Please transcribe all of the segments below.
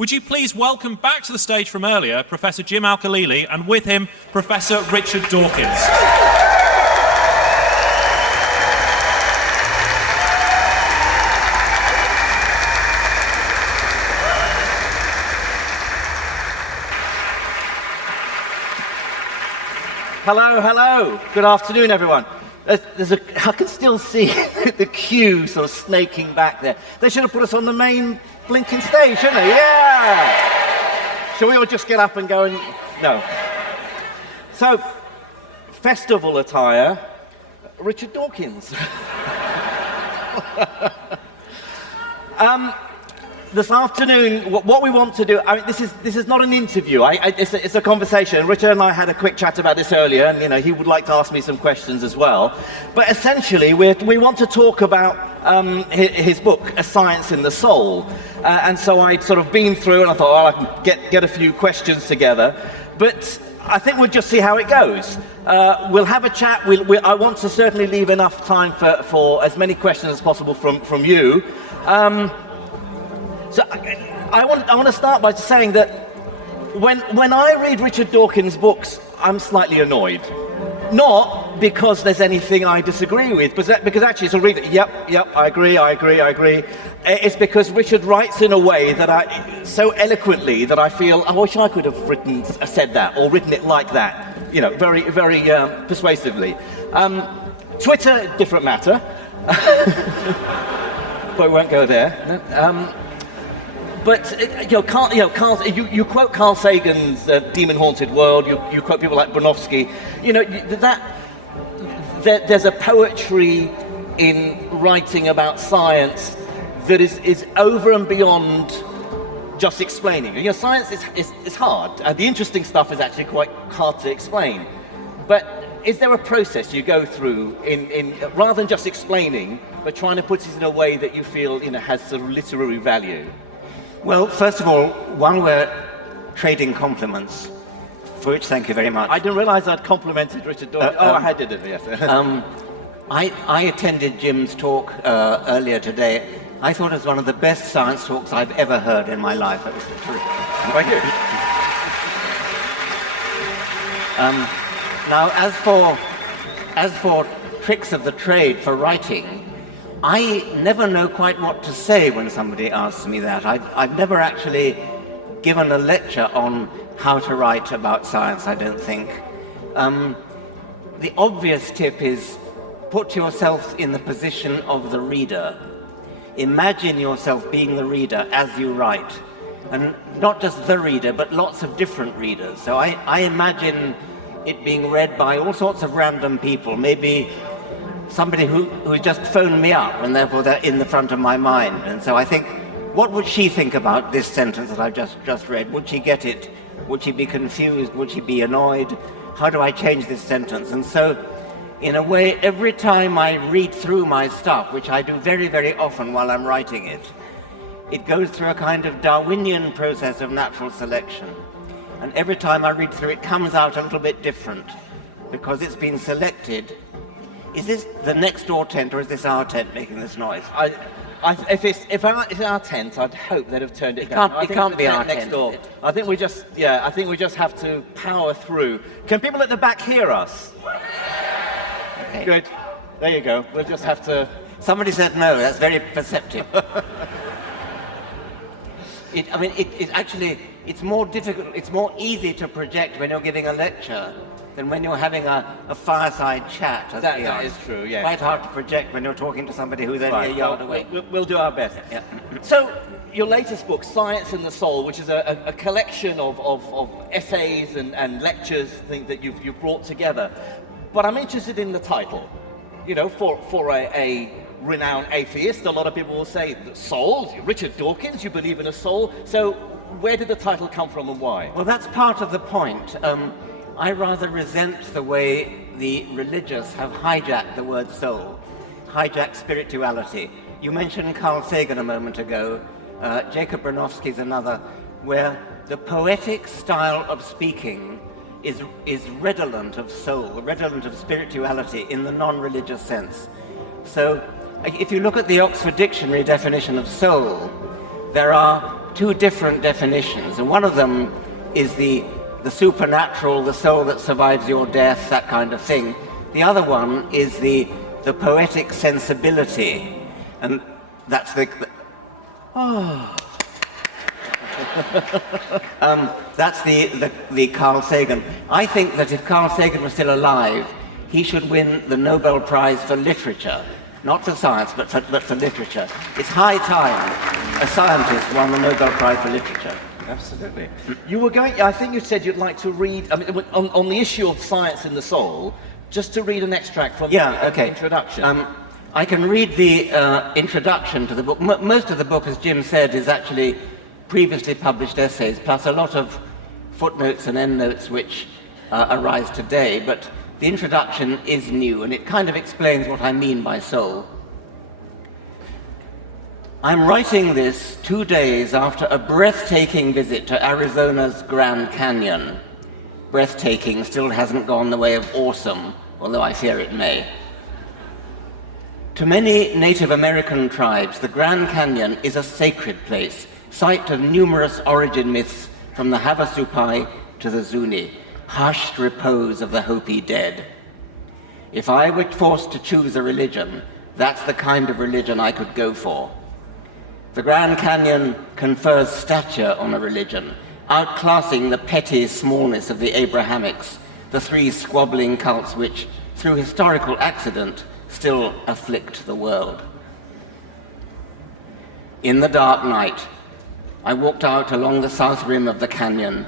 Would you please welcome back to the stage from earlier Professor Jim Al-Khalili and with him Professor Richard Dawkins. Hello, hello. Good afternoon, everyone. I can still see the queue sort of snaking back there. They should have put us on the main blinking stage, shouldn't they? Yeah! Shall we all just get up and go and... No. So, festival attire, Richard Dawkins. This afternoon, what we want to do, I mean, this is not an interview, it's a conversation. Richard and I had a quick chat about this earlier, and he would like to ask me some questions as well. But essentially, we want to talk about his book, A Science in the Soul. And so I'd sort of been through, and I thought, well, I can get a few questions together. But I think we'll just see how it goes. We'll have a chat. I want to certainly leave enough time for as many questions as possible from you. So I want to start by saying that when I read Richard Dawkins' books, I'm slightly annoyed. Not because there's anything I disagree with, because actually it's a read. Yep, I agree. It's because Richard writes in a way that so eloquently that I feel I wish I could have said that or written it like that. Very, very persuasively. Twitter, different matter. But we won't go there. But Carl, you quote Carl Sagan's demon-haunted world. You quote people like Bronowski. There's a poetry in writing about science that is over and beyond just explaining. Science is hard, and the interesting stuff is actually quite hard to explain. But is there a process you go through in rather than just explaining, but trying to put it in a way that you feel has sort of literary value? Well, first of all, while we're trading compliments, for which thank you very much. I didn't realize I'd complimented Richard Dawkins. I did it, yes. I attended Jim's talk earlier today. I thought it was one of the best science talks I've ever heard in my life. It was terrific. Thank you. Now, as for tricks of the trade for writing, I never know quite what to say when somebody asks me that. I've never actually given a lecture on how to write about science, I don't think. The obvious tip is put yourself in the position of the reader. Imagine yourself being the reader as you write. And not just the reader, but lots of different readers. So I imagine it being read by all sorts of random people, maybe somebody who just phoned me up, and therefore they're in the front of my mind. And so I think, what would she think about this sentence that I've just read? Would she get it? Would she be confused? Would she be annoyed? How do I change this sentence? And so, in a way, every time I read through my stuff, which I do very, very often while I'm writing it, it goes through a kind of Darwinian process of natural selection. And every time I read through, it comes out a little bit different, because it's been selected. Is this the next door tent, or is this our tent making this noise? If it's our tent, I'd hope they'd have turned it down. It can't be our next tent. door. I think we just have to power through. Can people at the back hear us? Okay. Good. There you go. We'll just have to. Somebody said no. That's very perceptive. It's more difficult. It's more easy to project when you're giving a lecture than when you're having a fireside chat. That is true, yes. Quite hard to project when you're talking to somebody who's only a yard away. We'll do our best. Yeah. So, your latest book, Science in the Soul, which is a collection of essays and lectures that you've brought together. But I'm interested in the title. For a renowned atheist, a lot of people will say, soul? Richard Dawkins, you believe in a soul? So, where did the title come from and why? Well, that's part of the point. I rather resent the way the religious have hijacked the word soul, hijacked spirituality. You mentioned Carl Sagan a moment ago. Jacob Bronowski's another, where the poetic style of speaking is redolent of soul, redolent of spirituality in the non-religious sense. So if you look at the Oxford Dictionary definition of soul, there are two different definitions, and one of them is the supernatural, the soul that survives your death, that kind of thing. The other one is the poetic sensibility, and that's that's the Carl Sagan. I think that if Carl Sagan was still alive, he should win the Nobel Prize for Literature. Not for science, but for literature. It's high time a scientist won the Nobel Prize for Literature. Absolutely. You were going, I think you said you'd like to read, I mean, on the issue of science in the soul, just to read an extract from the introduction. I can read the introduction to the book. Most of the book, as Jim said, is actually previously published essays, plus a lot of footnotes and endnotes which arise today, but the introduction is new, and it kind of explains what I mean by soul. I'm writing this 2 days after a breathtaking visit to Arizona's Grand Canyon. Breathtaking still hasn't gone the way of awesome, although I fear it may. To many Native American tribes, the Grand Canyon is a sacred place, site of numerous origin myths from the Havasupai to the Zuni, hushed repose of the Hopi dead. If I were forced to choose a religion, that's the kind of religion I could go for. The Grand Canyon confers stature on a religion, outclassing the petty smallness of the Abrahamics, the three squabbling cults which, through historical accident, still afflict the world. In the dark night, I walked out along the south rim of the canyon,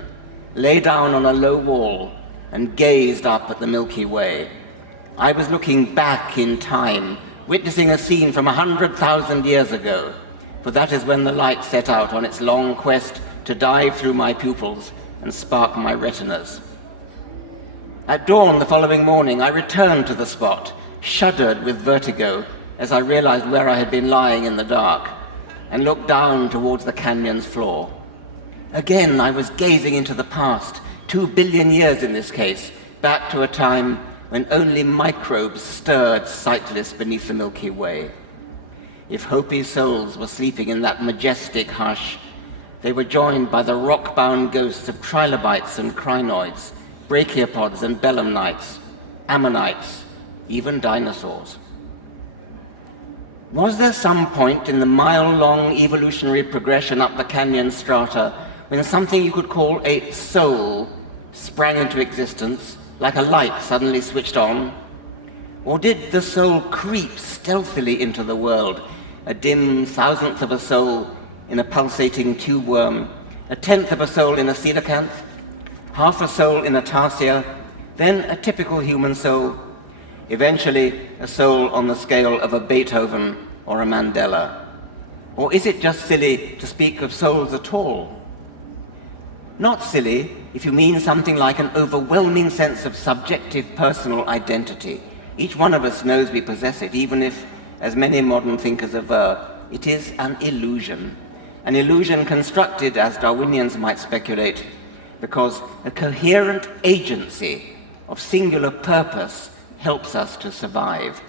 lay down on a low wall, and gazed up at the Milky Way. I was looking back in time, witnessing a scene from 100,000 years ago, for that is when the light set out on its long quest to dive through my pupils and spark my retinas. At dawn the following morning, I returned to the spot, shuddered with vertigo as I realized where I had been lying in the dark, and looked down towards the canyon's floor. Again, I was gazing into the past, 2 billion years in this case, back to a time when only microbes stirred sightless beneath the Milky Way. If Hopi souls were sleeping in that majestic hush, they were joined by the rock-bound ghosts of trilobites and crinoids, brachiopods and belemnites, ammonites, even dinosaurs. Was there some point in the mile-long evolutionary progression up the canyon strata when something you could call a soul sprang into existence, like a light suddenly switched on? Or did the soul creep stealthily into the world, a dim thousandth of a soul in a pulsating tube worm, a tenth of a soul in a coelacanth, half a soul in a tarsier, then a typical human soul, eventually a soul on the scale of a Beethoven or a Mandela? Or is it just silly to speak of souls at all? Not silly if you mean something like an overwhelming sense of subjective personal identity. Each one of us knows we possess it, even if, as many modern thinkers aver, it is an illusion. An illusion constructed, as Darwinians might speculate, because a coherent agency of singular purpose helps us to survive.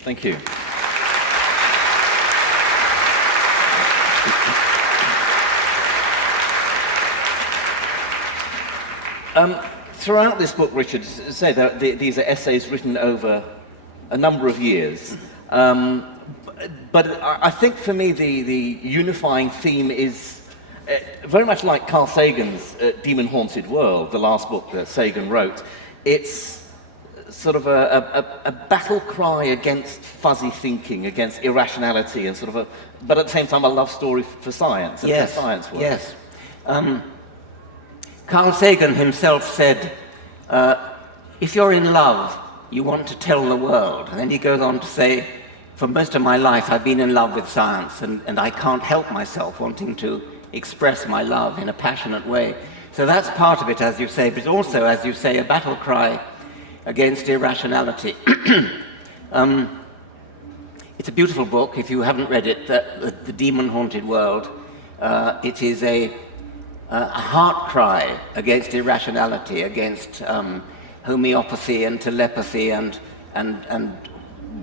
Thank you. Throughout this book, Richard, say that these are essays written over a number of years. But I think for me the unifying theme is very much like Carl Sagan's Demon-Haunted World, the last book that Sagan wrote. It's sort of a battle cry against fuzzy thinking, against irrationality, and sort of but at the same time a love story for science and for science work. Yes. Carl Sagan himself said, if you're in love, you want to tell the world. And then he goes on to say, for most of my life I've been in love with science, and I can't help myself wanting to express my love in a passionate way. So that's part of it, as you say, but also, as you say, a battle cry against irrationality. It's a beautiful book. If you haven't read it, The Demon-Haunted World, it is a heart cry against irrationality, against homeopathy and telepathy and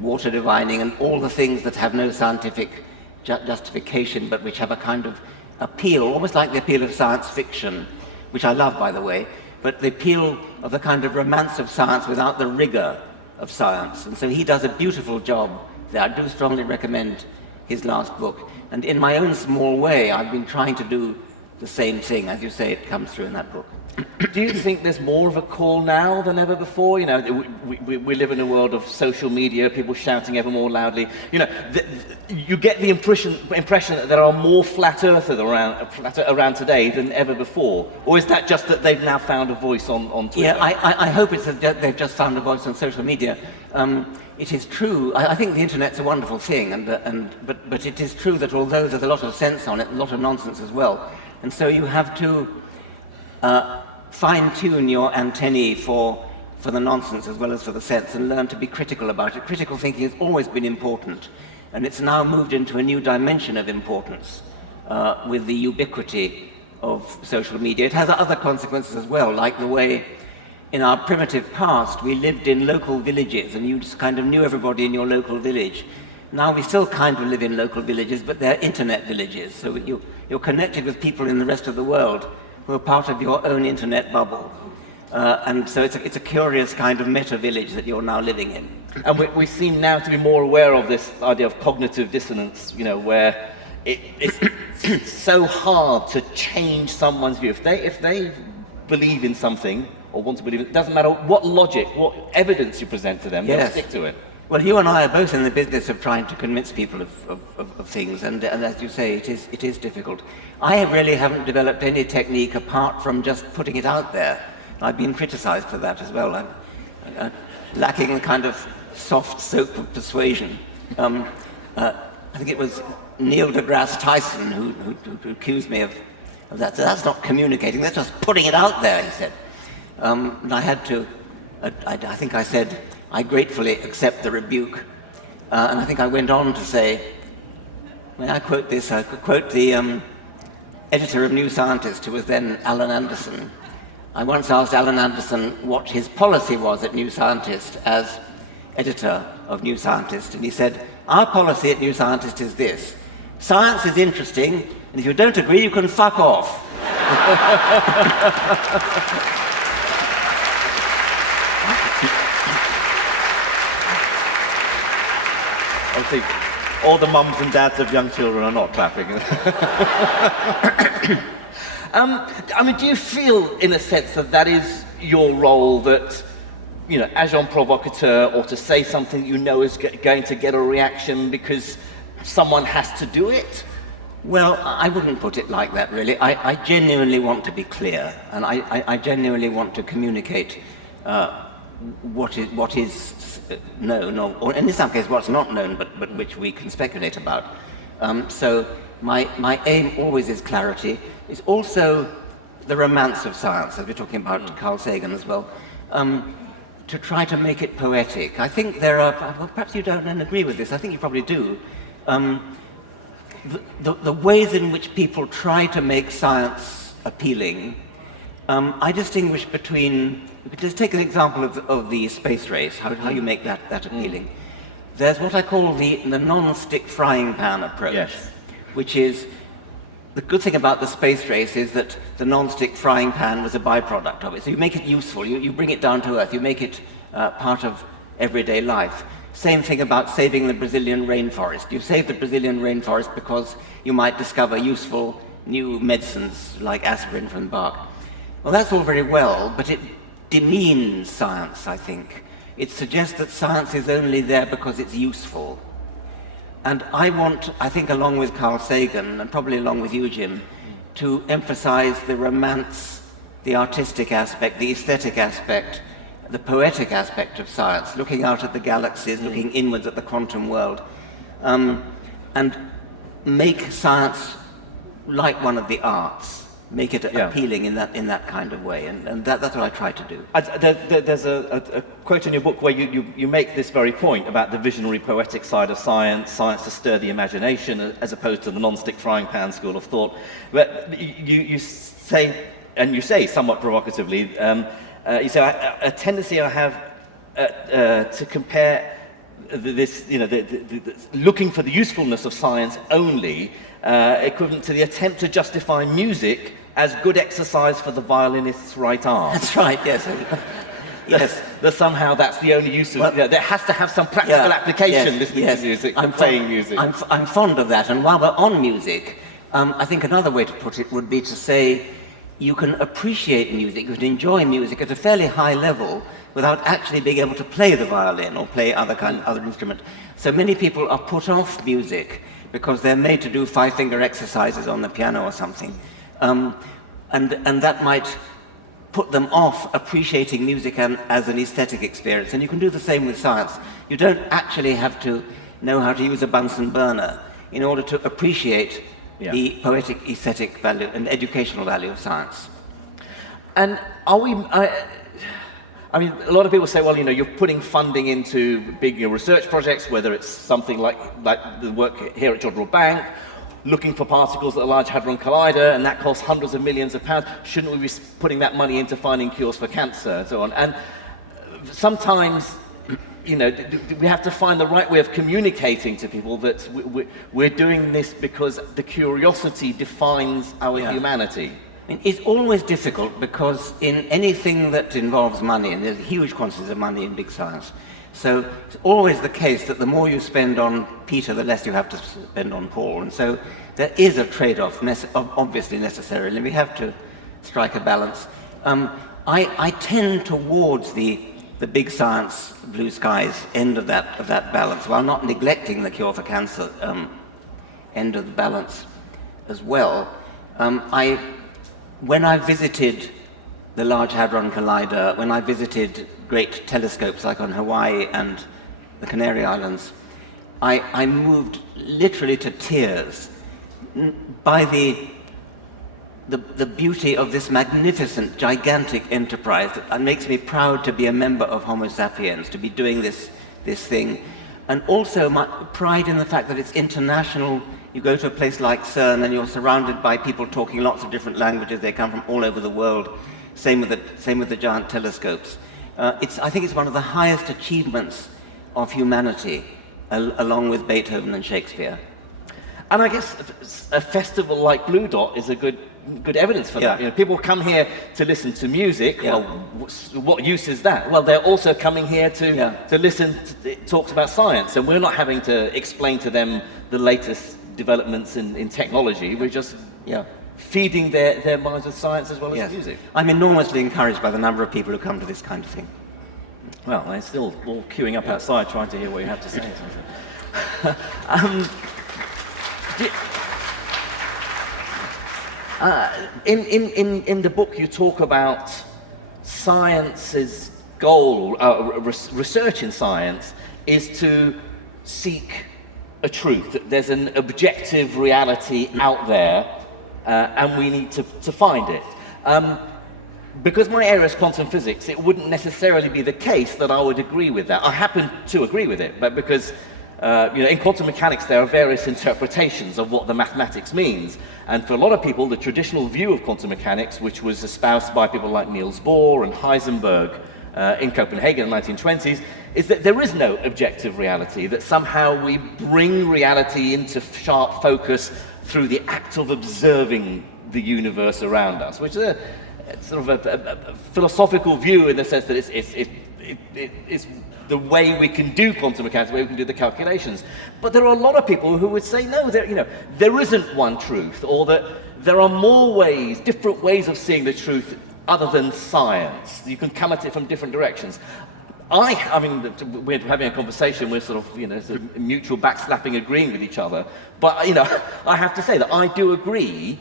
water divining and all the things that have no scientific justification, but which have a kind of appeal, almost like the appeal of science fiction, which I love, by the way, but the appeal of the kind of romance of science without the rigor of science. And so he does a beautiful job there. I do strongly recommend his last book. And in my own small way, I've been trying to do the same thing. As you say, it comes through in that book. Do you think there's more of a call now than ever before? You know, we live in a world of social media, people shouting ever more loudly. You know, you get the impression that there are more flat earthers around today than ever before. Or is that just that they've now found a voice on Twitter? Yeah, I hope it's that they've just found a voice on social media. It is true. I think the internet's a wonderful thing, but it is true that although there's a lot of sense on it, a lot of nonsense as well, and so you have to fine-tune your antennae for the nonsense as well as for the sense, and learn to be critical about it. Critical thinking has always been important, and it's now moved into a new dimension of importance with the ubiquity of social media. It has other consequences as well, like the way in our primitive past we lived in local villages and you just kind of knew everybody in your local village. Now we still kind of live in local villages, but they're internet villages, so you're connected with people in the rest of the world who are part of your own internet bubble. And so it's a curious kind of meta-village that you're now living in. And we seem now to be more aware of this idea of cognitive dissonance, you know, where it's so hard to change someone's view. If they believe in something, or want to believe it, doesn't matter what logic, what evidence you present to them, they'll stick to it. Well, you and I are both in the business of trying to convince people of things, and as you say, it is difficult. I really haven't developed any technique apart from just putting it out there. I've been criticized for that as well. I'm lacking a kind of soft soap of persuasion. I think it was Neil deGrasse Tyson who accused me of that. So that's not communicating, that's just putting it out there, he said. And I had to, I think I said, I gratefully accept the rebuke. And I think I went on to say, when I quote this, I could quote the editor of New Scientist, who was then Alan Anderson. I once asked Alan Anderson what his policy was at New Scientist as editor of New Scientist, and he said, our policy at New Scientist is this: science is interesting, and if you don't agree, you can fuck off. Obviously, all the mums and dads of young children are not clapping. I mean, do you feel, in a sense, that is your role, that, you know, agent provocateur, or to say something you know is going to get a reaction because someone has to do it? Well, I wouldn't put it like that, really. I genuinely want to be clear, and I genuinely want to communicate what is known, or in some cases what's not known, but which we can speculate about. So my aim always is clarity. It's also the romance of science, as we're talking about Carl Sagan as well, to try to make it poetic. I think there are, well, perhaps you don't agree with this, I think you probably do, the ways in which people try to make science appealing. I distinguish between, we could just take an example of the space race, how you make that appealing. There's what I call the non-stick frying pan approach, which is, the good thing about the space race is that the non-stick frying pan was a byproduct of it. So you make it useful, you bring it down to earth, you make it part of everyday life. Same thing about saving the Brazilian rainforest. You save the Brazilian rainforest because you might discover useful new medicines like aspirin from bark. Well, that's all very well, but it demeans science, I think. It suggests that science is only there because it's useful. And I want, I think along with Carl Sagan, and probably along with you, Jim, to emphasize the romance, the artistic aspect, the aesthetic aspect, the poetic aspect of science, looking out at the galaxies, looking inwards at the quantum world, and make science like one of the arts. Make it appealing in that kind of way, and that's what I try to do. There's a quote in your book where you make this very point about the visionary poetic side of science to stir the imagination, as opposed to the non-stick frying pan school of thought. But you say, and you say somewhat provocatively, you say, a tendency I have to compare this, looking for the usefulness of science only, equivalent to the attempt to justify music as good exercise for the violinist's right arm. That's right, yes. Yes. That somehow that's the only use of there has to have some practical application, listening to music, playing music. I'm fond of that, and while we're on music, I think another way to put it would be to say you can appreciate music, you can enjoy music at a fairly high level without actually being able to play the violin or play other instrument. So many people are put off music because they're made to do five-finger exercises on the piano or something. And that might put them off appreciating music as an aesthetic experience. And you can do the same with science. You don't actually have to know how to use a Bunsen burner in order to appreciate the poetic, aesthetic value and educational value of science. And are we... I mean, a lot of people say, well, you're putting funding into big research projects, whether it's something like the work here at Jodrell Bank, looking for particles at the Large Hadron Collider, and that costs hundreds of millions of pounds. Shouldn't we be putting that money into finding cures for cancer and so on? And sometimes, we have to find the right way of communicating to people that we're doing this because the curiosity defines our humanity. I mean, it's always difficult because in anything that involves money, and there's huge quantities of money in big science, so it's always the case that the more you spend on Peter, the less you have to spend on Paul. And so there is a trade-off, obviously necessarily, and we have to strike a balance. I tend towards the big science, blue skies end of that balance, while not neglecting the cure for cancer end of the balance as well. When I visited the Large Hadron Collider, when I visited great telescopes like on Hawaii and the Canary Islands, I moved literally to tears by the beauty of this magnificent, gigantic enterprise that makes me proud to be a member of Homo sapiens, to be doing this thing. And also my pride in the fact that it's international. You go to a place like CERN and you're surrounded by people talking lots of different languages. They come from all over the world. Same with the giant telescopes. I think it's one of the highest achievements of humanity, along with Beethoven and Shakespeare. And I guess a festival like Blue Dot is a good evidence for that. People come here to listen to music. Well, what use is that? Well, they're also coming here to listen to talks about science, and we're not having to explain to them the latest developments in technology. We're just feeding their minds with science as well as music. I'm enormously encouraged by the number of people who come to this kind of thing. Well, they're still all queuing up outside trying to hear what you have to say. In the book, you talk about science's goal, research in science, is to seek a truth. There's an objective reality out there, and we need to find it. Because my area is quantum physics, it wouldn't necessarily be the case that I would agree with that. I happen to agree with it, but because in quantum mechanics, there are various interpretations of what the mathematics means. And for a lot of people, the traditional view of quantum mechanics, which was espoused by people like Niels Bohr and Heisenberg in Copenhagen in the 1920s, is that there is no objective reality, that somehow we bring reality into sharp focus through the act of observing the universe around us, which is sort of a philosophical view in the sense that it's the way we can do quantum mechanics, the way we can do the calculations. But there are a lot of people who would say, no, there isn't one truth, or that there are more ways, different ways of seeing the truth other than science. You can come at it from different directions. I mean, we're having a conversation, we're sort of, mutual backslapping, agreeing with each other. But, I have to say that I do agree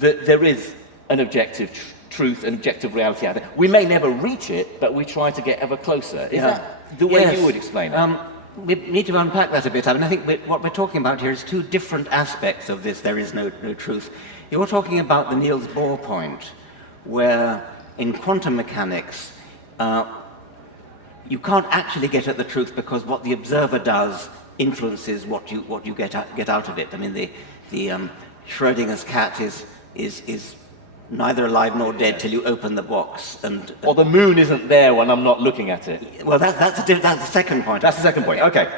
that there is an objective truth and objective reality out there. We may never reach it, but we try to get ever closer. Is that the way you would explain it? We need to unpack that a bit. I mean, I think what we're talking about here is two different aspects of this. There is no truth. You're talking about the Niels Bohr point, where in quantum mechanics, you can't actually get at the truth because what the observer does influences what you get out of it. I mean, the Schrodinger's cat is neither alive nor dead till you open the box. Or the moon isn't there when I'm not looking at it. Well, that's the second point. That's the second point, okay.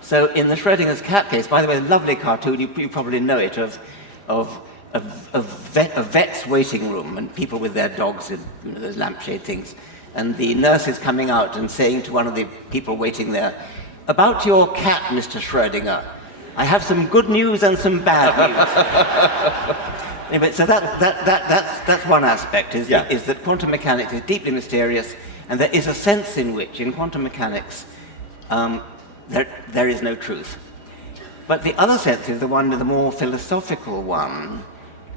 So in the Schrodinger's cat case, by the way, a lovely cartoon, you probably know it, of a vet's waiting room and people with their dogs in those lampshade things. And the nurse is coming out and saying to one of the people waiting there, "About your cat, Mr. Schrödinger, I have some good news and some bad news." Anyway, so that's one aspect, is that quantum mechanics is deeply mysterious, and there is a sense in which, in quantum mechanics, there is no truth. But the other sense is the more philosophical one,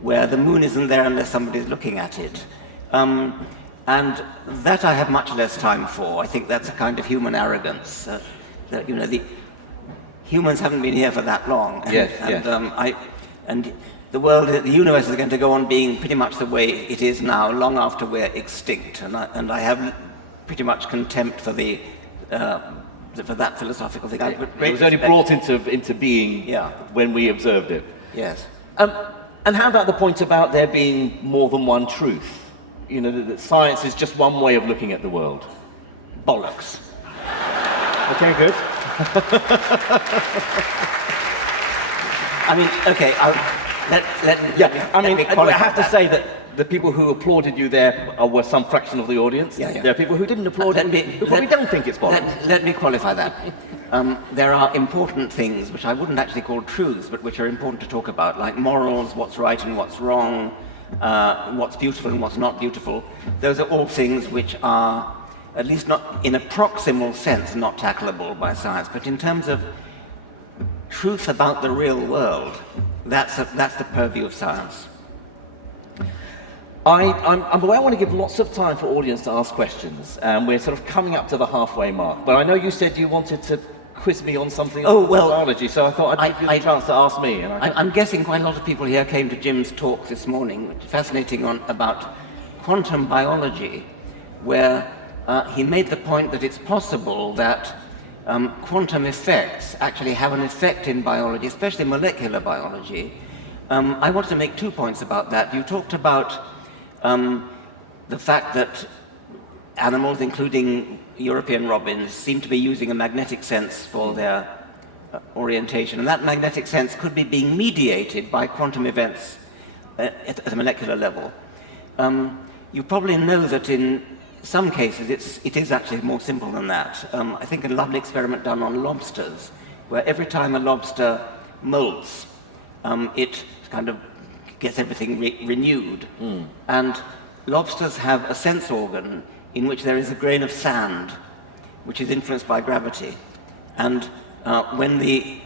where the moon isn't there unless somebody's looking at it. And that I have much less time for. I think that's a kind of human arrogance. That, the humans haven't been here for that long. And the world, the universe is going to go on being pretty much the way it is now, long after we're extinct. And I have pretty much contempt for for that philosophical thing. It was only brought into being when we observed it. Yes. And how about the point about there being more than one truth? That science is just one way of looking at the world. Bollocks. Okay, good. I mean, okay, let me I have to say that the people who applauded you there were some fraction of the audience. There are people who didn't applaud who probably don't think it's bollocks. Let me qualify that. There are important things which I wouldn't actually call truths, but which are important to talk about, like morals, what's right and what's wrong, what's beautiful and what's not beautiful. Those are all things which are, at least not in a proximal sense, not tackleable by science. But in terms of truth about the real world, that's the purview of science. I'm aware I want to give lots of time for audience to ask questions, and we're sort of coming up to the halfway mark. But I know you said you wanted to quiz me on something on biology, so I thought I'd give you a chance to ask me. I'm guessing quite a lot of people here came to Jim's talk this morning, which is fascinating, about quantum biology, where he made the point that it's possible that quantum effects actually have an effect in biology, especially molecular biology. I wanted to make 2 points about that. You talked about the fact that animals, including European robins, seem to be using a magnetic sense for their orientation, and that magnetic sense could be being mediated by quantum events at a molecular level. You probably know that in some cases it is actually more simple than that. I think a lovely experiment done on lobsters, where every time a lobster molts, it kind of gets everything renewed. And lobsters have a sense organ in which there is a grain of sand, which is influenced by gravity. And when the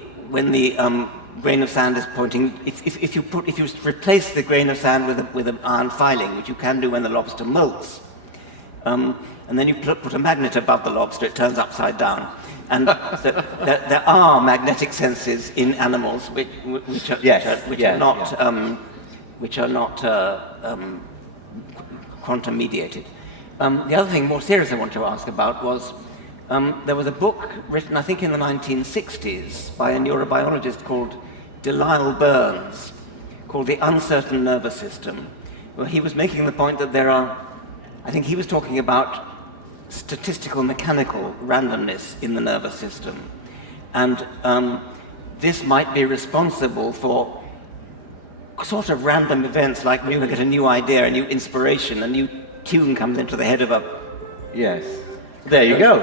grain of sand is pointing, if you replace the grain of sand with an iron filing, which you can do when the lobster molts, and then you put a magnet above the lobster, it turns upside down. And so there are magnetic senses in animals which are not quantum mediated. The other thing more serious I want to ask about was there was a book written, I think, in the 1960s by a neurobiologist called Delisle Burns, called The Uncertain Nervous System, where he was making the point that there are, I think he was talking about statistical mechanical randomness in the nervous system. And this might be responsible for sort of random events, like when you get a new idea, a new inspiration, a new tune comes into the head of a... Yes. There you go.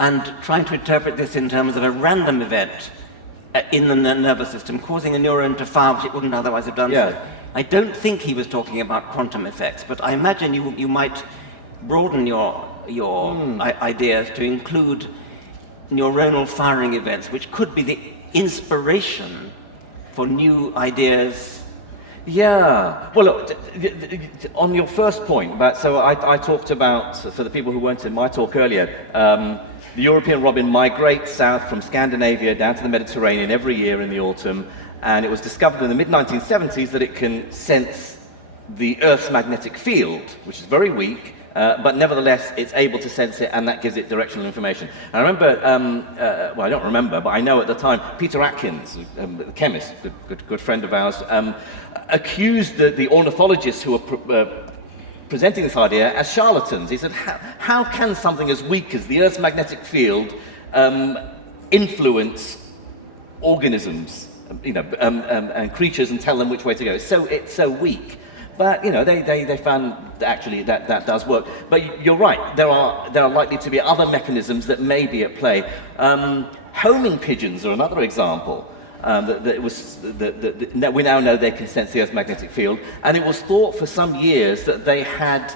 And trying to interpret this in terms of a random event in the nervous system, causing a neuron to fire which it wouldn't otherwise have done. So. I don't think he was talking about quantum effects, but I imagine you might broaden your ideas to include neuronal firing events, which could be the inspiration for new ideas. Yeah. Well, look, on your first point, I talked about, for the people who weren't in my talk earlier, the European robin migrates south from Scandinavia down to the Mediterranean every year in the autumn, and it was discovered in the mid-1970s that it can sense the Earth's magnetic field, which is very weak, but nevertheless, it's able to sense it, and that gives it directional information. And I remember, well, I don't remember, but I know at the time, Peter Atkins, the chemist, good friend of ours, accused the ornithologists who were presenting this idea as charlatans. He said, how can something as weak as the Earth's magnetic field influence organisms, and creatures, and tell them which way to go? It's so weak. But they found actually that does work. But you're right. There are likely to be other mechanisms that may be at play. Homing pigeons are another example. That we now know they can sense the Earth's magnetic field, and it was thought for some years that they had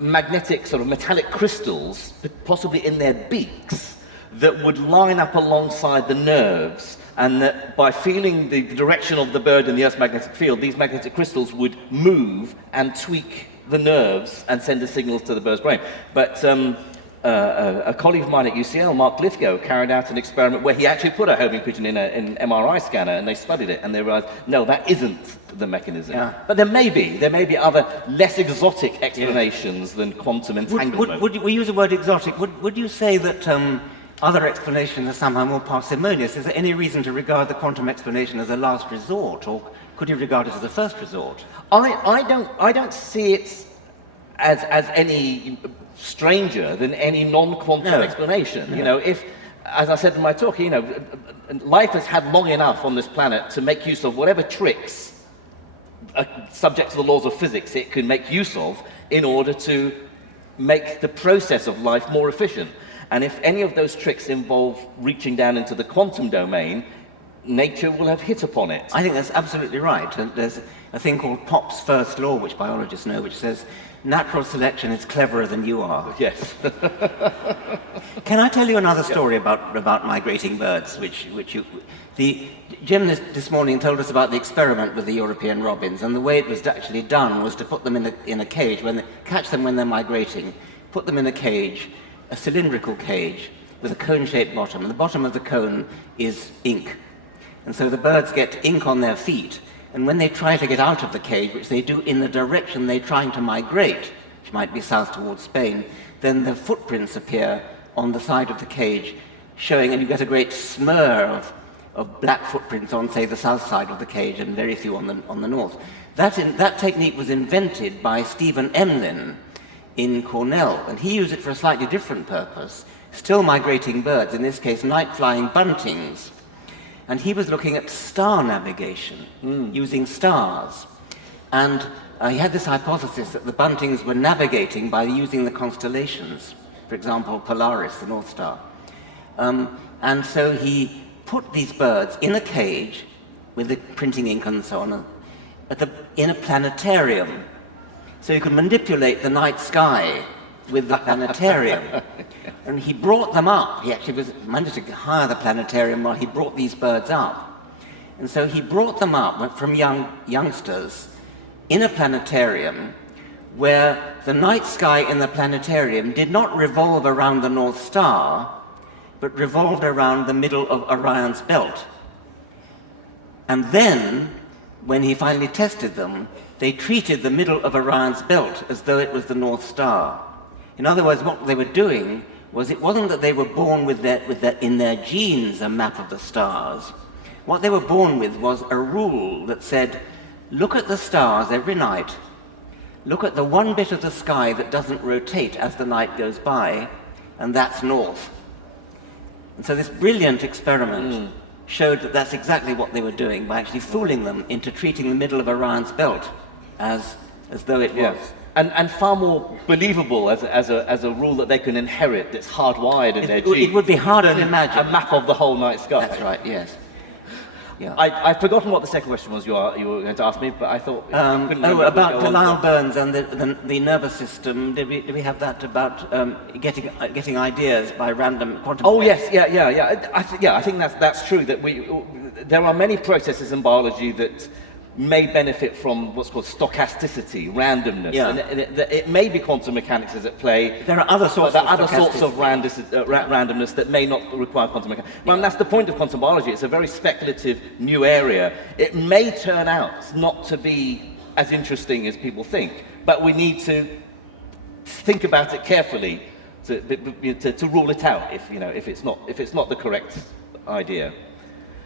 magnetic, sort of metallic crystals, possibly in their beaks, that would line up alongside the nerves, and that by feeling the direction of the bird in the Earth's magnetic field, these magnetic crystals would move and tweak the nerves and send a signal to the bird's brain. But a colleague of mine at UCL, Mark Lithgow, carried out an experiment where he actually put a homing pigeon in an MRI scanner, and they studied it, and they realized, no, that isn't the mechanism. Yeah. But there may be other less exotic explanations than quantum entanglement. We use the word exotic. Would you say that other explanations are somehow more parsimonious? Is there any reason to regard the quantum explanation as a last resort, or could you regard it as a first resort? I don't see it as any stranger than any non-quantum explanation. If, as I said in my talk, life has had long enough on this planet to make use of whatever tricks, subject to the laws of physics, it can make use of in order to make the process of life more efficient. And if any of those tricks involve reaching down into the quantum domain, nature will have hit upon it. I think that's absolutely right. And there's a thing called Pop's first law, which biologists know, which says natural selection is cleverer than you are. Yes. Can I tell you another story about migrating birds? Jim this morning told us about the experiment with the European robins, and the way it was actually done was to put them in a cage, catch them when they're migrating, put them in a cage, a cylindrical cage with a cone-shaped bottom, and the bottom of the cone is ink. And so the birds get ink on their feet, and when they try to get out of the cage, which they do in the direction they're trying to migrate, which might be south towards Spain, then the footprints appear on the side of the cage, showing, and you get a great smear of black footprints on, say, the south side of the cage, and very few on the north. That technique was invented by Stephen Emlyn in Cornell, and he used it for a slightly different purpose, still migrating birds, in this case night-flying buntings. And he was looking at star navigation, using stars. And he had this hypothesis that the buntings were navigating by using the constellations, for example, Polaris, the North Star. And so he put these birds in a cage with the printing ink and so on, in a planetarium. So you could manipulate the night sky with the planetarium. And he brought them up. He actually managed to hire the planetarium while he brought these birds up. And so he brought them up from youngsters in a planetarium where the night sky in the planetarium did not revolve around the North Star, but revolved around the middle of Orion's belt. And then, when he finally tested them, they treated the middle of Orion's belt as though it was the North Star. In other words, what they were doing was, it wasn't that they were born with in their genes a map of the stars. What they were born with was a rule that said, look at the stars every night, look at the one bit of the sky that doesn't rotate as the night goes by, and that's north. And so this brilliant experiment showed that that's exactly what they were doing, by actually fooling them into treating the middle of Orion's belt as though it was. And far more believable as a rule that they can inherit, that's hardwired in their genes. It would be hard to imagine. A map of the whole night sky. That's right, yes. Yeah. I've forgotten what the second question was you were going to ask me, but I thought... about Delisle Burns and the nervous system. Did we have that about getting ideas by random quantum... Oh, yes, yeah. I think that's true, that there are many processes in biology that may benefit from what's called stochasticity, randomness. Yeah. And it may be quantum mechanics is at play. There are other sorts of randomness that may not require quantum mechanics. Well, and that's the point of quantum biology. It's a very speculative new area. It may turn out not to be as interesting as people think, but we need to think about it carefully to rule it out if it's not the correct idea.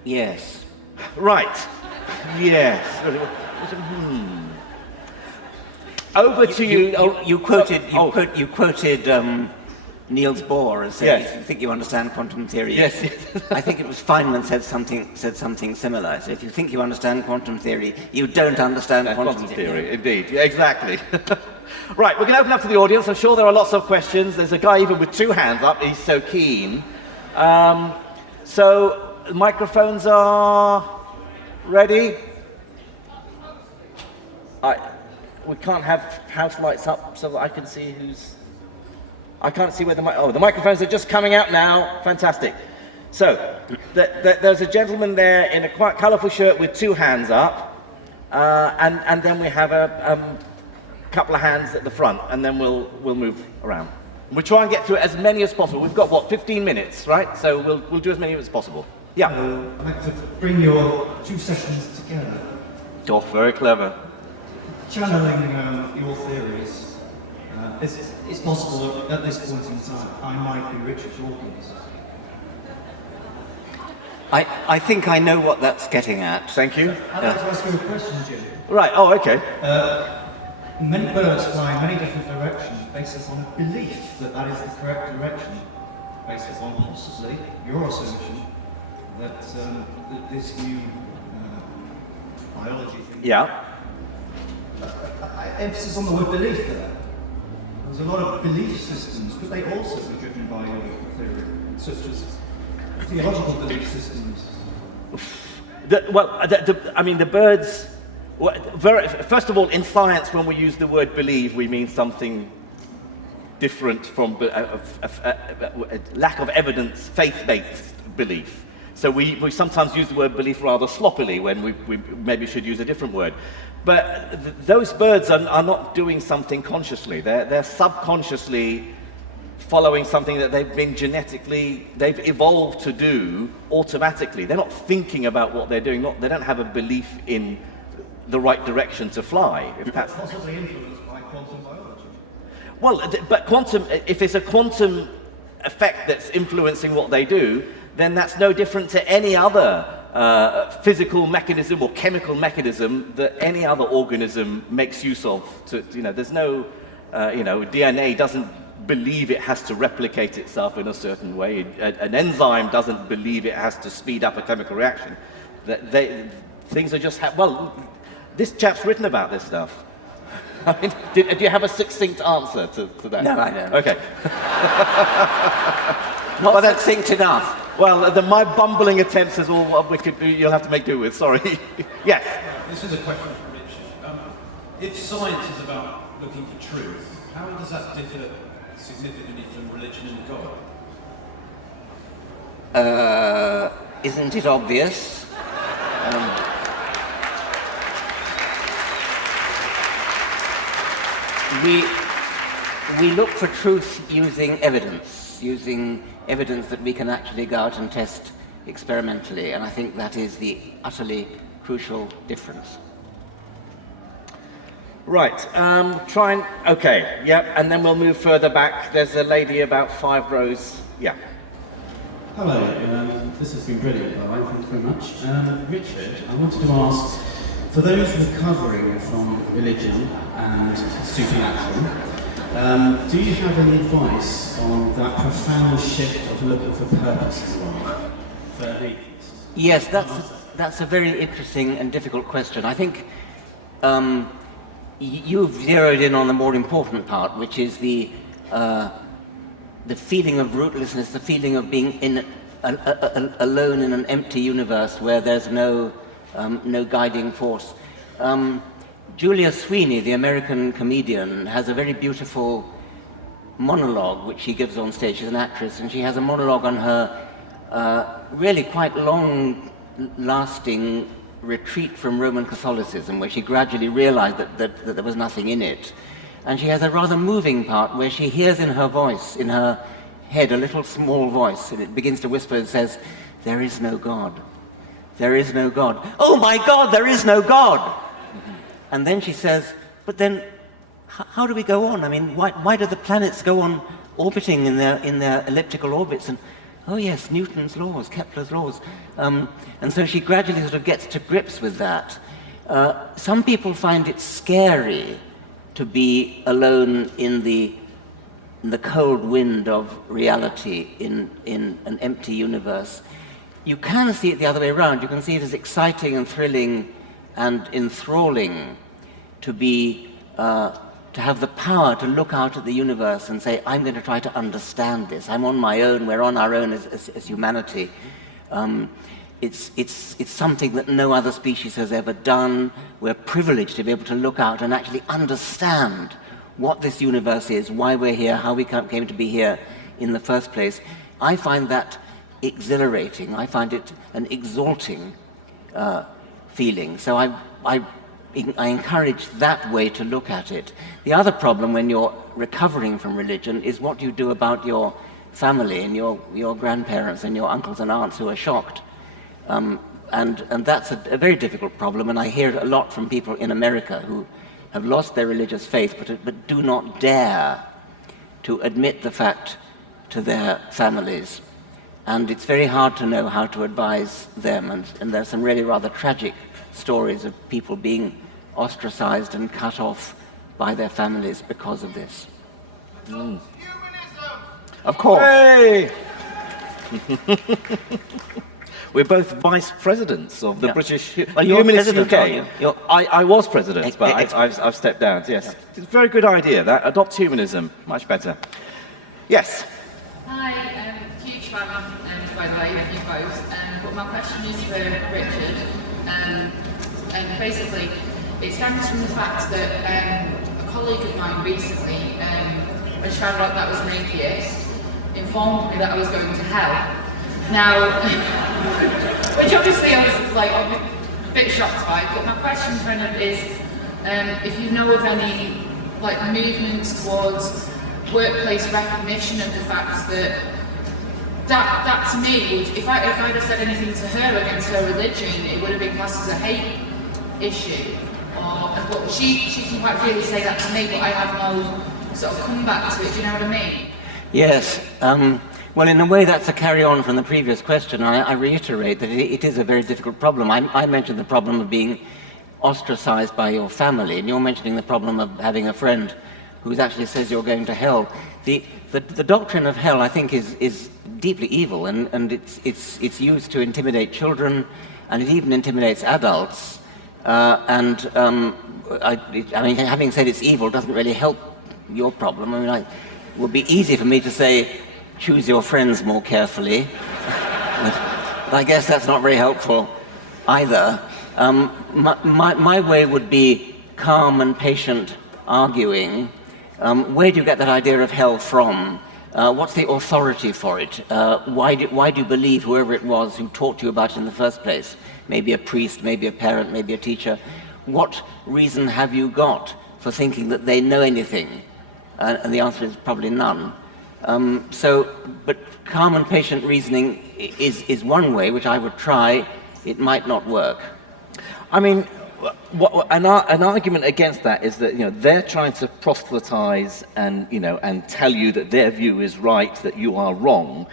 Yes. Right. Yes. Over to you. You quoted Niels Bohr as saying, Yes. if you think you understand quantum theory. Yes. I think it was Feynman said something similar. So if you think you understand quantum theory, you don't understand quantum theory. Indeed. Yeah, exactly. Right, we're going to open up to the audience. I'm sure there are lots of questions. There's a guy even with 2 hands up. He's so keen. So the microphones are ready. We can't have house lights up so that I can see who's... I can't see where the microphones are just coming out now. Fantastic. So, there's a gentleman there in a quite colourful shirt with 2 hands up, and then we have a couple of hands at the front, and then we'll move around. We'll try and get through as many as possible. We've got 15 minutes, right? So we'll do as many as possible. Yeah. I'd like to bring your 2 sessions together. Oh, very clever. Channeling your theories. It's possible at this point in time I might be Richard Dawkins. I think I know what that's getting at. Thank you. I'd like to ask you a question, Jim. Right. Oh, okay. Many birds fly in many different directions based upon a belief that is the correct direction, based upon possibly your assumption that this new biology thing. Yeah. Emphasis on the word belief there. There's a lot of belief systems. Could they also be driven by your theory, such as theological belief systems? The birds. First of all, in science, when we use the word believe, we mean something different from lack of evidence, faith-based belief. So we sometimes use the word belief rather sloppily when we maybe should use a different word. But those birds are not doing something consciously. They're subconsciously following something that they've evolved to do automatically. They're not thinking about what they're doing. They don't have a belief in the right direction to fly. If that's possibly influenced by quantum biology. Well, but if it's a quantum effect that's influencing what they do, then that's no different to any other physical mechanism or chemical mechanism that any other organism makes use of. There's no, DNA doesn't believe it has to replicate itself in a certain way. An enzyme doesn't believe it has to speed up a chemical reaction. Things are just this chap's written about this stuff. I mean, do you have a succinct answer to that? No, I don't. Okay. Not succinct enough. Well, my bumbling attempts is all what we could do. You'll have to make do with. Sorry. Yes. This is a question for Richard. If science is about looking for truth, how does that differ significantly from religion and God? Isn't it obvious? We look for truth using evidence that we can actually go out and test experimentally, and I think that is the utterly crucial difference. Right, okay, yep, and then we'll move further back. There's a lady about 5 rows, yeah. Hello, this has been brilliant, all right, thank you very much. Richard, I wanted to ask, for those recovering from religion and supernatural, do you have any advice on that profound shift of looking for purpose in life for atheists? Yes, that's a very interesting and difficult question. I think you've zeroed in on the more important part, which is the feeling of rootlessness, the feeling of being alone in an empty universe where there's no guiding force. Julia Sweeney, the American comedian, has a very beautiful monologue which she gives on stage. She's an actress, and she has a monologue on her really quite long-lasting retreat from Roman Catholicism, where she gradually realized that there was nothing in it. And she has a rather moving part where she hears in her voice, in her head, a little small voice, and it begins to whisper and says, "There is no God. There is no God. Oh my God, there is no God!" And then she says, "But then, how do we go on? I mean, why do the planets go on orbiting in their elliptical orbits? And oh yes, Newton's laws, Kepler's laws. And so she gradually sort of gets to grips with that. Some people find it scary to be alone in the cold wind of reality in an empty universe. You can see it the other way around. You can see it as exciting and thrilling and enthralling to be to have the power to look out at the universe and say, I'm going to try to understand this. I'm on my own. We're on our own as humanity. It's something that no other species has ever done. We're privileged to be able to look out and actually understand what this universe is, why we're here, how we came to be here in the first place. I find that exhilarating. I find it an exalting feeling. So I encourage that way to look at it. The other problem when you're recovering from religion is what you do about your family and your grandparents and your uncles and aunts who are shocked. And that's a very difficult problem, and I hear it a lot from people in America who have lost their religious faith but do not dare to admit the fact to their families. And it's very hard to know how to advise them, and there's some really rather tragic stories of people being ostracized and cut off by their families because of this. Of course. Hey! We're both vice presidents of the British Humanist UK. I was president, but I've stepped down. Yes, yeah. It's a very good idea. That adopt humanism, much better. Yes. Hi, huge fan, by the way, of you both. But my question is for Richard. And basically, it stems from the fact that a colleague of mine recently, when she found out that I was an atheist, informed me that I was going to hell. Now, which obviously I was like a bit shocked by, but my question kind of is, if you know of any like movements towards workplace recognition of the fact that to me would, if I'd have said anything to her against her religion, it would have been classed as a hate issue. But she can quite freely say that to me, but I have no sort of comeback to it. Do you know what I mean? Yes. Well, in a way, that's a carry-on from the previous question. I reiterate that it is a very difficult problem. I mentioned the problem of being ostracized by your family, and you're mentioning the problem of having a friend who actually says you're going to hell. The doctrine of hell, I think, is deeply evil, and it's used to intimidate children, and it even intimidates adults. I mean, having said it's evil doesn't really help your problem. I mean, it would be easy for me to say, choose your friends more carefully. But I guess that's not very helpful either. My way would be calm and patient arguing. Where do you get that idea of hell from? What's the authority for it? Why do you believe whoever it was who taught you about it in the first place? Maybe a priest, maybe a parent, maybe a teacher. What reason have you got for thinking that they know anything? And the answer is probably none. But calm and patient reasoning is one way, which I would try. It might not work. I mean, an argument against that is that they're trying to proselytize and tell you that their view is right, that you are wrong.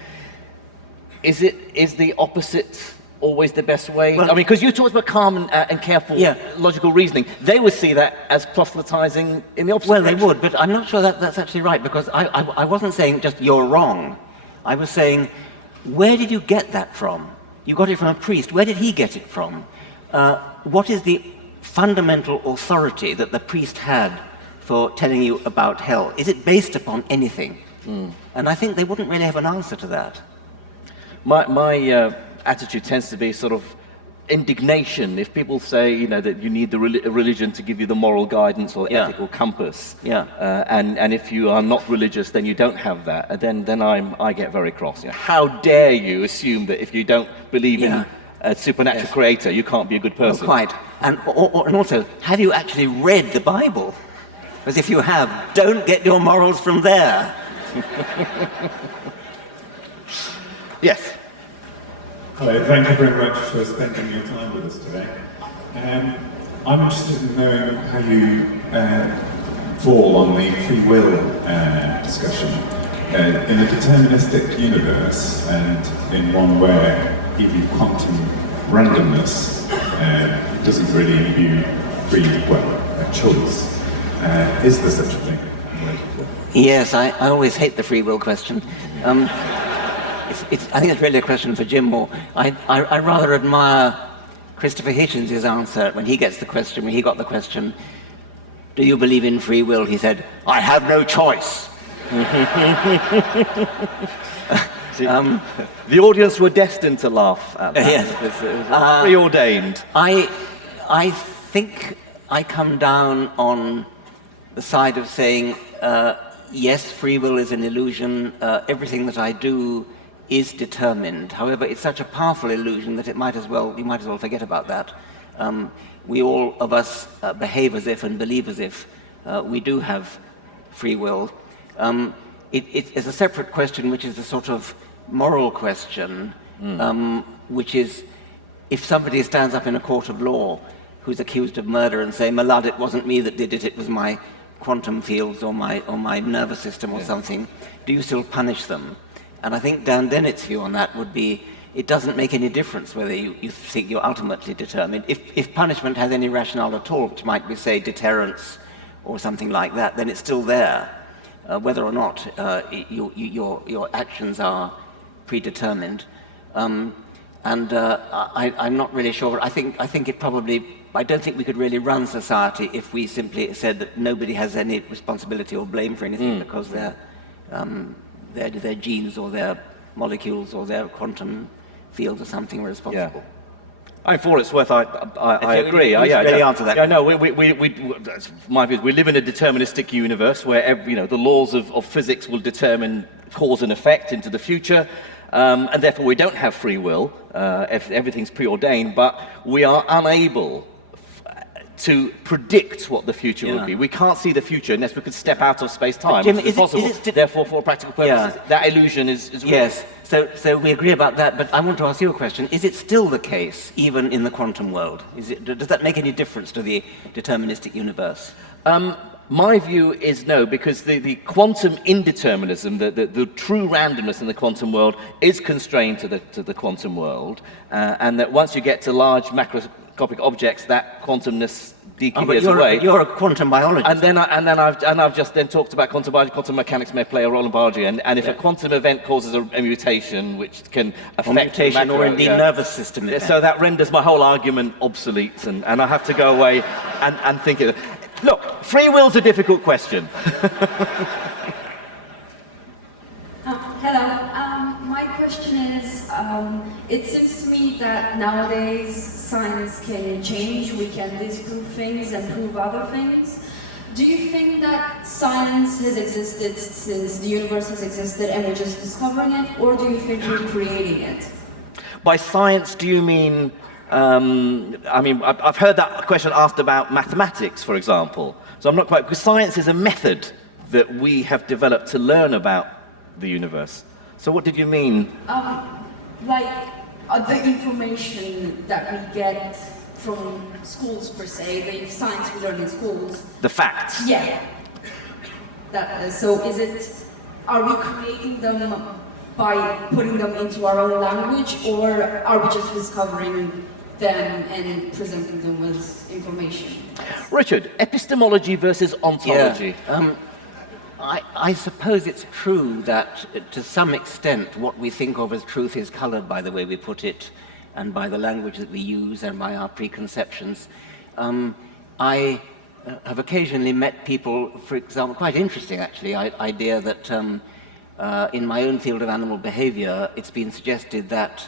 Is the opposite always the best way? Well, I mean, because you talked about calm and careful logical reasoning. They would see that as proselytizing in the opposite direction. They would, but I'm not sure that's actually right, because I wasn't saying just you're wrong. I was saying, where did you get that from? You got it from a priest. Where did he get it from? What is the fundamental authority that the priest had for telling you about hell? Is it based upon anything? And I think they wouldn't really have an answer to that. My attitude tends to be sort of indignation if people say, that you need the religion to give you the moral guidance or ethical compass. And if you are not religious, then you don't have that. And then I get very cross. How dare you assume that if you don't believe in a supernatural creator, you can't be a good person? Quite. And also, have you actually read the Bible? Because if you have, don't get your morals from there. Yes. Hello, thank you very much for spending your time with us today. I'm interested in knowing how you fall on the free will discussion. In a deterministic universe, and in one where even quantum randomness doesn't really imbue a choice, is there such a thing? Yes, I always hate the free will question. I think it's really a question for Jim more. I rather admire Christopher Hitchens' answer when he got the question, do you believe in free will? He said, I have no choice. The audience were destined to laugh at that. Yes. Preordained. I think I come down on the side of saying, yes, free will is an illusion. Everything that I do is determined. However, it's such a powerful illusion that you might as well forget about that. We all of us behave as if and believe as if we do have free will. It is a separate question, which is a sort of moral question, which is if somebody stands up in a court of law who's accused of murder and say, "My lad, it wasn't me that did it, it was my quantum fields or my nervous system or something," do you still punish them? And I think Dan Dennett's view on that would be, it doesn't make any difference whether you think you're ultimately determined. If punishment has any rationale at all, which might be, say, deterrence or something like that, then it's still there, whether or not your actions are predetermined. I'm not really sure. I don't think we could really run society if we simply said that nobody has any responsibility or blame for anything because their genes or their molecules or their quantum fields or something were responsible. Yeah. For what it's worth, I agree. Really answer that. Yeah, no, my view is we live in a deterministic universe where the laws of physics will determine cause and effect into the future, and therefore we don't have free will. Everything's preordained, but we are unable to predict what the future would be. We can't see the future unless we could step out of space-time. Jim, which is impossible. Therefore, for practical purposes, that illusion is real. Yes, so we agree about that, but I want to ask you a question. Is it still the case, even in the quantum world? Does that make any difference to the deterministic universe? My view is no, because the quantum indeterminism, the true randomness in the quantum world is constrained to the quantum world, and that once you get to large macroscopic objects, that quantumness decays away. You're a quantum biologist. And I've just talked about quantum biology. Quantum mechanics may play a role in biology, and if a quantum event causes a mutation which can affect the macro, or indeed nervous system event. So that renders my whole argument obsolete, and I have to go away and think of it. Look, free will's a difficult question. Hello. My question is, it seems to me that nowadays science can change, we can disprove things and prove other things. Do you think that science has existed since the universe has existed and we're just discovering it, or do you think we're creating it? By science, do you mean... I've heard that question asked about mathematics, for example. So I'm not quite... Because science is a method that we have developed to learn about the universe. So what did you mean? The information that we get from schools, per se, the science we learn in schools. The facts? Yeah. So are we creating them by putting them into our own language, or are we just discovering them and presenting them as information? Richard, epistemology versus ontology. Yeah. I suppose it's true that, to some extent, what we think of as truth is coloured by the way we put it, and by the language that we use, and by our preconceptions. I have occasionally met people, for example, quite interesting actually, idea that in my own field of animal behaviour, it's been suggested that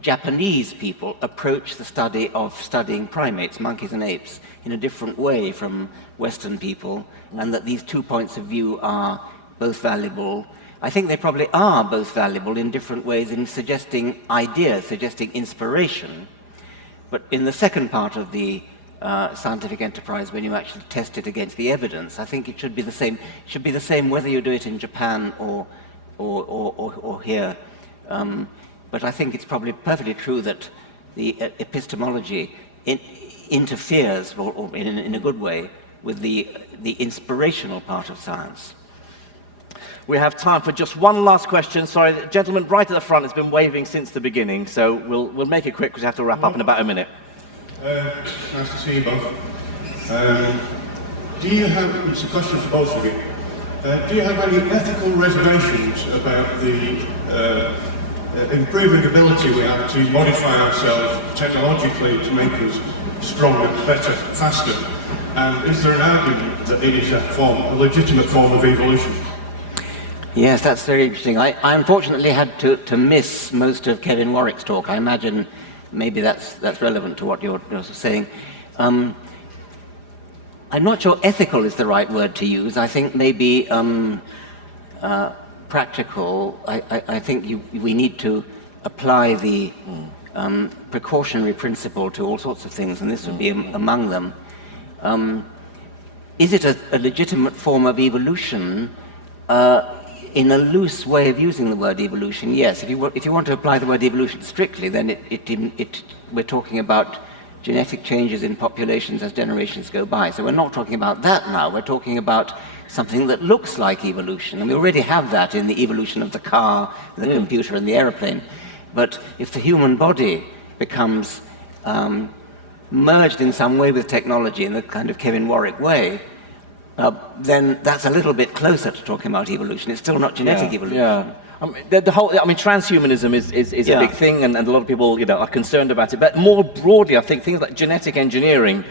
Japanese people approach the study of studying primates, monkeys and apes, in a different way from Western people, and that these two points of view are both valuable. I think they probably are both valuable in different ways in suggesting ideas, suggesting inspiration. But in the second part of the scientific enterprise, when you actually test it against the evidence, I think it should be the same. It should be the same whether you do it in Japan or here. But I think it's probably perfectly true that the epistemology, interferes, or in a good way, with the inspirational part of science. We have time for just one last question. Sorry, the gentleman right at the front has been waving since the beginning, so we'll make it quick because we have to wrap up in about a minute. Nice to see you both. Do you have, it's a question for both of you, do you have any ethical reservations about the improving ability we have to modify ourselves technologically to make us stronger, better, faster? And is there an argument that it is a legitimate form of evolution? Yes, that's very interesting. I unfortunately had to miss most of Kevin Warwick's talk. I imagine maybe that's relevant to what you're saying. I'm not sure ethical is the right word to use. I think maybe practical. I think we need to apply the precautionary principle to all sorts of things, and this would be among them. Is it a legitimate form of evolution? In a loose way of using the word evolution, yes. If you want to apply the word evolution strictly, then we're talking about genetic changes in populations as generations go by. So we're not talking about that now. We're talking about something that looks like evolution. And we already have that in the evolution of the car, the computer, and the aeroplane. But if the human body becomes merged in some way with technology in the kind of Kevin Warwick way, then that's a little bit closer to talking about evolution. It's still not genetic evolution. Yeah. Transhumanism is a big thing, and a lot of people, are concerned about it. But more broadly, I think things like genetic engineering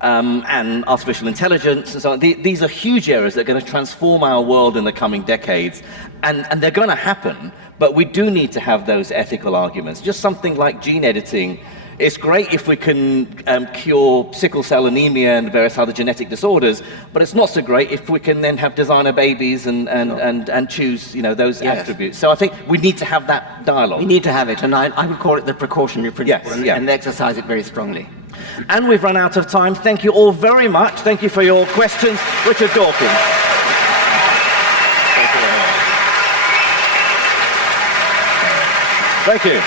and artificial intelligence and so on, these are huge areas that are going to transform our world in the coming decades, and they're going to happen. But we do need to have those ethical arguments. Just something like gene editing. It's great if we can cure sickle cell anemia and various other genetic disorders, but it's not so great if we can then have designer babies and choose those attributes. So I think we need to have that dialogue. We need to have it, and I would call it the precautionary principle, and exercise it very strongly. And we've run out of time. Thank you all very much. Thank you for your questions. Richard Dawkins. Thank you.